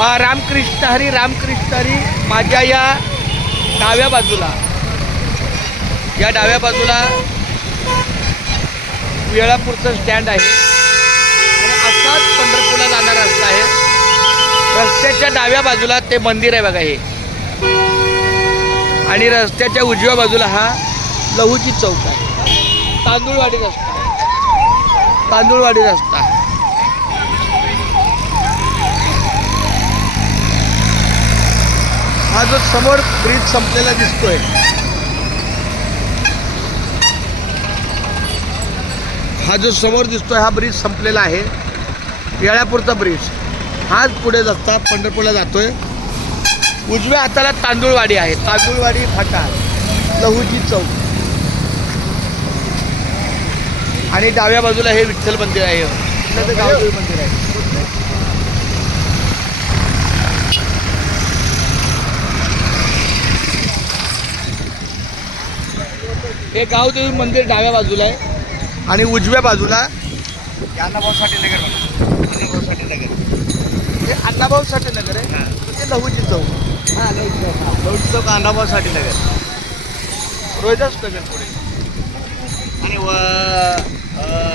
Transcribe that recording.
रामकृष्ण हरी रामकृष्ण हरी माझ्या या डाव्या बाजूला. या डाव्या बाजूला वेळापूरचं स्टँड आहे. आणि असाच पंढरपूरला जाणारा रस्ता आहे. रस्त्याच्या डाव्या बाजूला ते मंदिर आहे बघा हे. आणि रस्त्याच्या उजव्या बाजूला हा लहूची चौक आहे. तांदूळवाडी रस्ता तांदूळवाडी रस्ता हा जो समोर ब्रिज संपलेला दिसतोय. हा जो समोर दिसतोय हा ब्रिज संपलेला आहे. येळ्यापूरचा ब्रिज हाच पुढे रस्ता पंढरपूरला जातोय. उजव्या हाताला तांदूळवाडी आहे. तांदूळवाडी फाटा. लहूजी चौक. आणि डाव्या बाजूला हे विठ्ठल मंदिर आहे. मंदिर आहे. हे गावदेवी मंदिर डाव्या बाजूला आहे. आणि उजव्या बाजूला अण्णाभाऊ साठे नगर अण्णाभाऊ साठे नगर. हे अण्णाभाऊ साठे नगर आहे? ते लहूजी चौक. हां लवची चौक अण्णाभाऊ साठे नगर. रोहिदास नगर पुढे आणि